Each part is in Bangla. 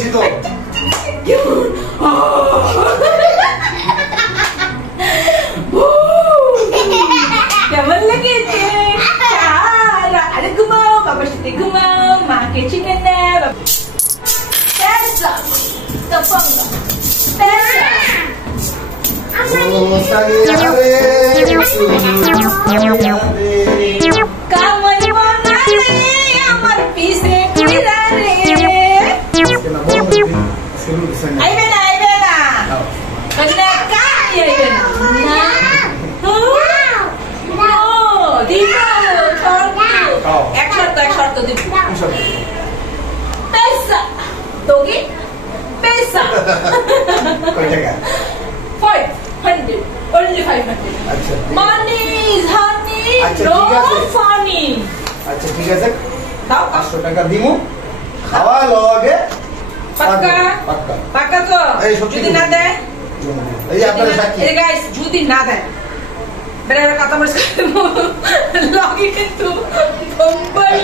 বেশি তো কেমন লেগেছে? আরে ঘুমাও, বাবার সাথে ঘুমাও, মাকে চিনে নেব। কামাল বানালে আমার পিছে ঘুরা রে। আইবে না মানে কাই আইবে না দিব এক শর্ত দিব পয়সা दोगे पैसा কয় টাকা 500 only 500 আচ্ছা money is honey আচ্ছা, no ঠিক আছে। funny আচ্ছা ঠিক আছে দাও 500 টাকা দিমু খাওয়া লগে পাক্কা তো এই সত্যি যদি না দেয় এই আপনারা সাক্ষী এই গাইস যদি না দেয় বেড়ার কথা বলছ লগে কিন্তু বোম্বাই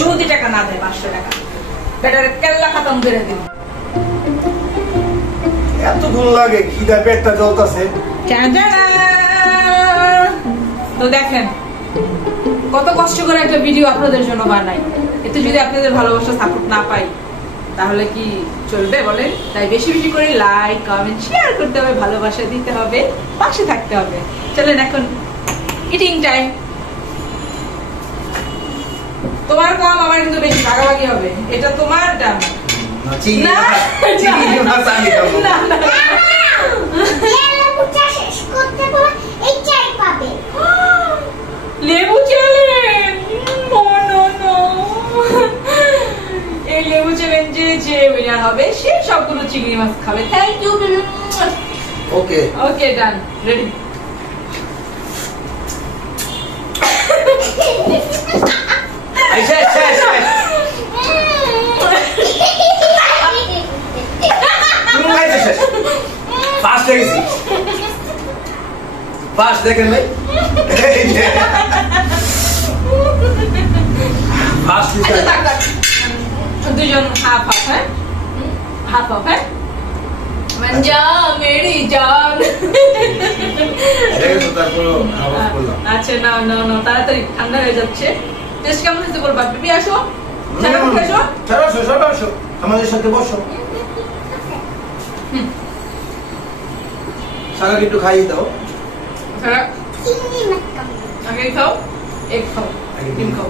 যদি টাকা না দেয় 500 টাকা বেটার কেল্লা খতম করে দিন এত দূর লাগে খিদা পেটটা জ্বলতাছে তো দেখেন কত কষ্ট করে একটা ভিডিও আপনাদের জন্য বানাই এতে যদি আপনাদের ভালোবাসা সাপোর্ট না পাই তাহলে কি চলবে বলেন তাই বেশি বেশি করে লাইক কমেন্ট শেয়ার করতে হবে ভালোবাসা দিতে হবে পাশে থাকতে হবে চলেন এখন ইটিং টাইম তোমার কম আমার কিন্তু বেশি ভাগাভাগি হবে এটা তোমার ডান লেবু চ্যালেঞ্জ এই লেবু চ্যালেঞ্জে যে উইনার হবে সে সবগুলো চিংড়ি মাছ খাবে thank you okay okay done ready fast দেখেন ভাই দুজন হাফ হাফ হ্যাঁ হাফ হাফ হ্যাঁ মঞ্জা মেরি জান আচ্ছা না না না তাড়াতাড়ি ঠান্ডা হয়ে যাচ্ছে টেস্ট কেমন হয়েছে বলবা বেবি আসো আসো আমাদের সাথে বসো সারাকে একটু খাইয়ে দাও আগে খাও এক খাও ডিম খাও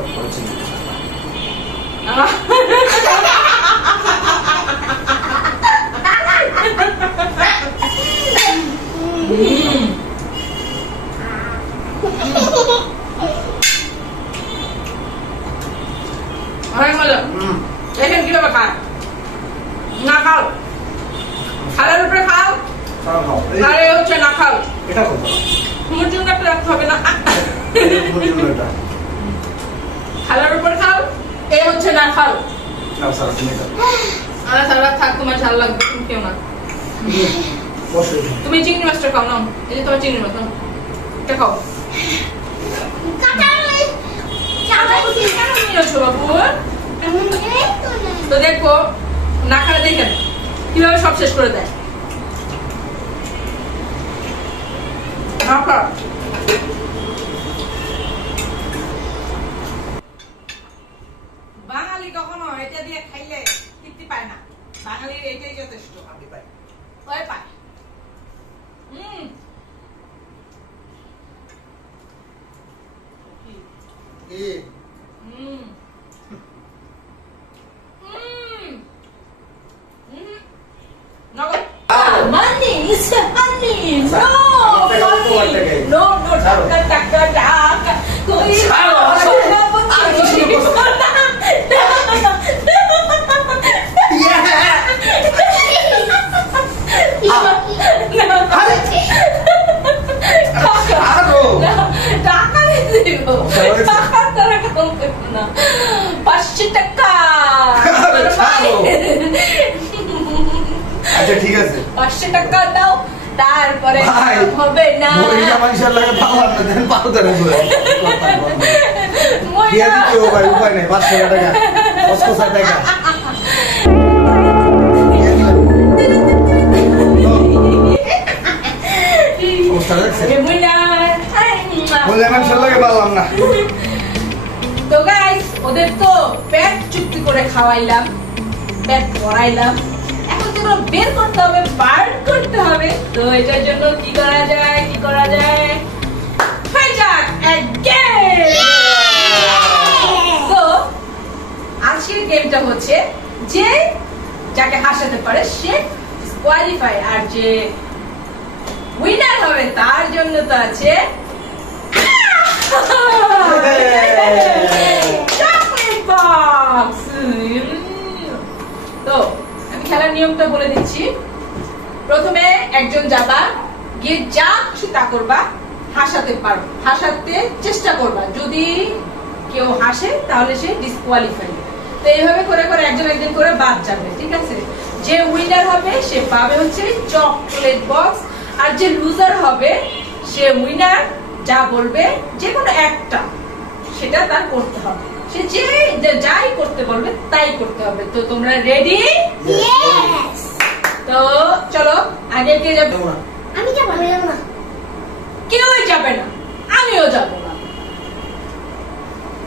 দেখেন কিভাবে খায় না খাও খালের উপরে খাও আরে হচ্ছে না খাও এটা কথা মুর জন্য একটা রাখতে হবে না খালের উপরে খাও এই হচ্ছে না খাও আরে সারা থাক তোমার ঝাল লাগবে তুমি কেউ না তুমি চিংড়ি মাছটা খাও না এই যে তোমার চিংড়ি মাছ নাও এটা খাও তো দেখো না খালে দেখেন কিভাবে সব শেষ করে দেয় বাঙালি কখনো এটা দিয়ে খাইলে তৃপ্তি পায় না বাঙালির এটাই যথেষ্ট পায় পায় Money is honey. No, money. No, taka. আচ্ছা ঠিক আছে 500 টাকা দাও তারপরে হবে না মরিয়া মানুষের লাগে পাওয়ার না দেন পাও ধরে বলে দিয়া দিতে হবে উপায় নাই 500 টাকা 500 টাকা অবস্থা দেখছেন? বললে মানুষের লাগে পারলাম না। তো গাইস, ওদের তো পেট চুক্তি করে খাওয়াইলাম, পেট ভরাইলাম, এখন তো বের করতে হবে, বার করতে হবে। তো এটার জন্য কি করা যায়, কি করা যায়? হয়ে যাক এক গেম। তো আজকের গেমটা হচ্ছে যে যাকে হাসাতে পারে সে কোয়ালিফাই, আর যে উইনার হবে তার জন্য তো আছে চকলেট বক্স। তো আমি খেলার নিয়মটা বলে দিচ্ছি। প্রথমে একজন যাবা, গিয়ে যা খুশি তা করবা, হাসাতে পারো, হাসাতে চেষ্টা করবা। যদি কেউ হাসে তাহলে সে ডিসকোয়ালিফাই। তো এইভাবে করে করে একজন একজন করে বাদ যাবে, ঠিক আছে? যে উইনার হবে সে পাবে হচ্ছে চকলেট বক্স, আর যে লুজার হবে সে উইনার যা বলবে যে কোনো একটা সেটা তার করতে হবে। সে যে যাই করতে বলবে তাই করতে হবে। তো তোমরা রেডি? ইয়েস। তো চলো, আগে কে যাবে? আমি যাব না। কেউই যাবে না, আমিও যাব না।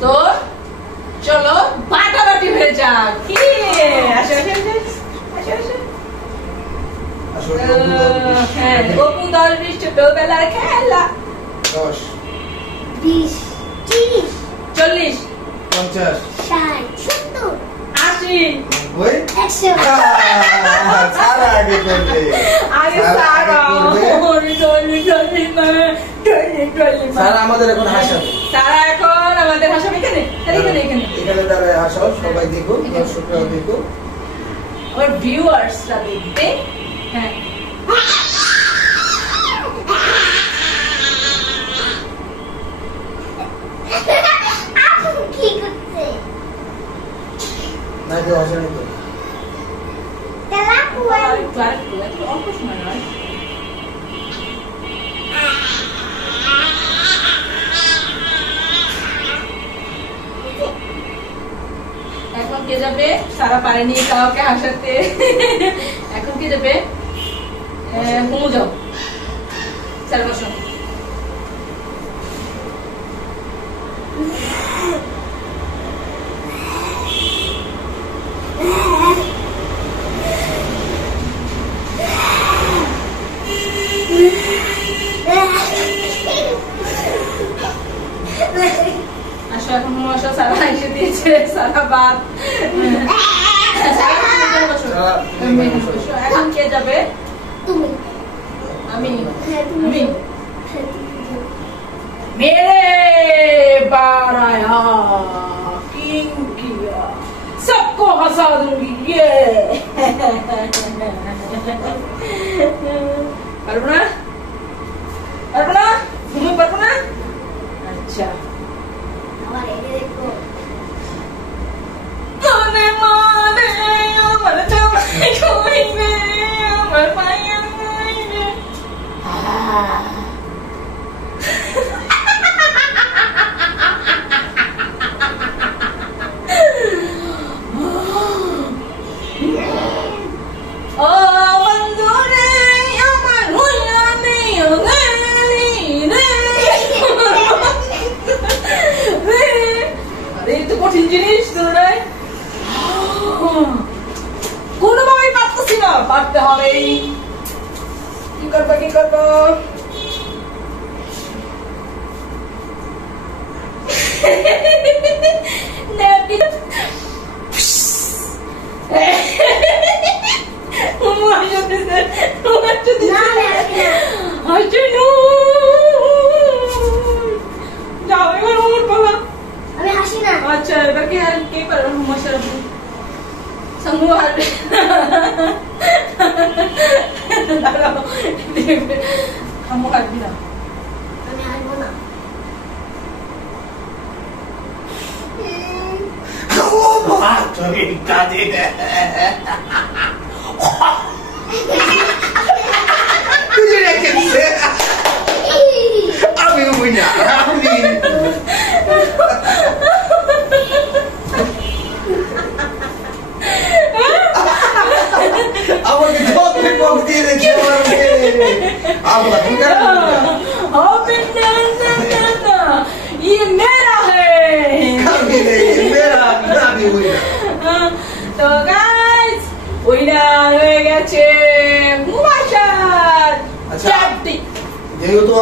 তো চলো বাটাবাটি হয়ে যাক। কি আসো আসো আসো আসো। হ্যাঁ, গপু দল ছোটবেলার খেলা। 10, 20, 30, 40, 50, 60, 70, 80, 90, 100। সারা আগে করবে। আগে সারা সারা আগে করবে। সারা আমাদের এখন হাসাবে। তারা এখন আমাদের হাসাবে। এখানে এখানে এখানে এখানে দাঁড়ায় হাসাও, সবাই দেখো, দর্শকরাও দেখো। ওর ভিউয়ার্সরা দেখবে। হ্যাঁ, আপু কি করছে? না কেউ হাসে নাই তো। তাহলে আপু একটু অল্প সময় নয়। এখন কে যাবে? সারা পারেনি কাউকে হাসাতে। এখন কে যাবে? হুমু যাও। স্যার বসো। আসো, এখন হুমু আসো। সারা এসে দিয়েছে, সারা বাদ। সারা, তুমি এখানে বসো। এখন কে যাবে? তুমি। আমি। হ্যাঁ, তুমি। আমি। হ্যাঁ, তুমি যাও। मेरे बार आया किंग किया, सबको हंसा दूंगी। ये পারবো না, পারবো না, তুমি পারবো না। আচ্ছা, আবার এটা দেখো। তোনে মানে আমার জামাই কইবে, আমার মায়া কইবে। ও বন্ধুরে আমার হইয়া নেই রে। আরে এই তো কঠিন জিনিস তো রে, কোনোভাবেই পারতেছি না, পারতে হবে। কি করবো, কি করবো? আমি হাসি না। আচ্ছা, এবার কে পারবে? মশার সমু হারবে। সমু হারবি না। আমি হাসবো না। তুমি কাঁদে না। তুই রেখেছে। আমি বুঝি না, আমি আমাকে চকলেট বক্স দিয়ে দিয়েছে। আমাকে আল্লাহ, তুমি কেন উইনার। তো গাইস উইনার হয়ে গেছে মুবাশশার আচ্ছা। চারটি। যেহেতু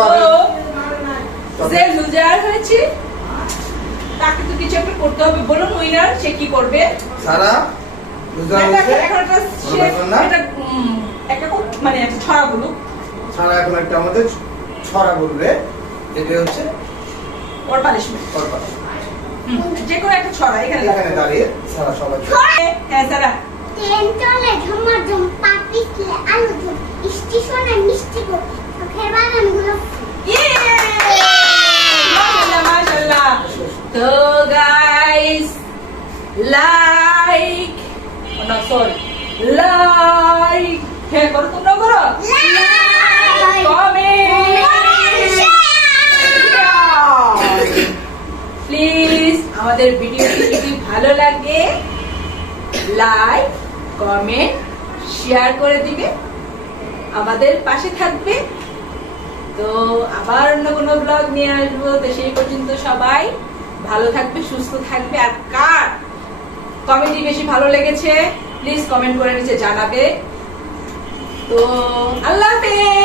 তো যে লুজার হয়েছে তাকে তো কিছু একটা করতে হবে। বলুন উইনার সে কি করবে? সারা লুজার একটা হচ্ছে মানে একটা ছড়া বলুক। সারা এখন একটা আমাদের ছড়া বলবে, এটা হচ্ছে ওর পানিশমেন্ট যে কোনো একটা ছড়া এখানে এখানে দাঁড়িয়ে সারা সবাই হ্যাঁ সারা ট্রেন চলে ঝমঝম পাটি খেলে আলু ঝোল স্টেশনে মিষ্টি গো চোখের বাগানগুলো মাশাআল্লাহ মাশাআল্লাহ। তো গাইস লাইক লাইক হ্যাঁ করো, তোমরা করো প্লিজ। আমাদের ভিডিওটি যদি ভালো লাগে লাইক কমেন্ট শেয়ার করে দিবে, আমাদের পাশে থাকবে। তো আবার অন্য কোনো ব্লগ নিয়ে আসবো। তো সেই পর্যন্ত সবাই ভালো থাকবে, সুস্থ থাকবে। আর কার কমেডি বেশি ভালো লেগেছে প্লিজ কমেন্ট করে নিচে জানাবে। তো আল্লাহ হাফেজ।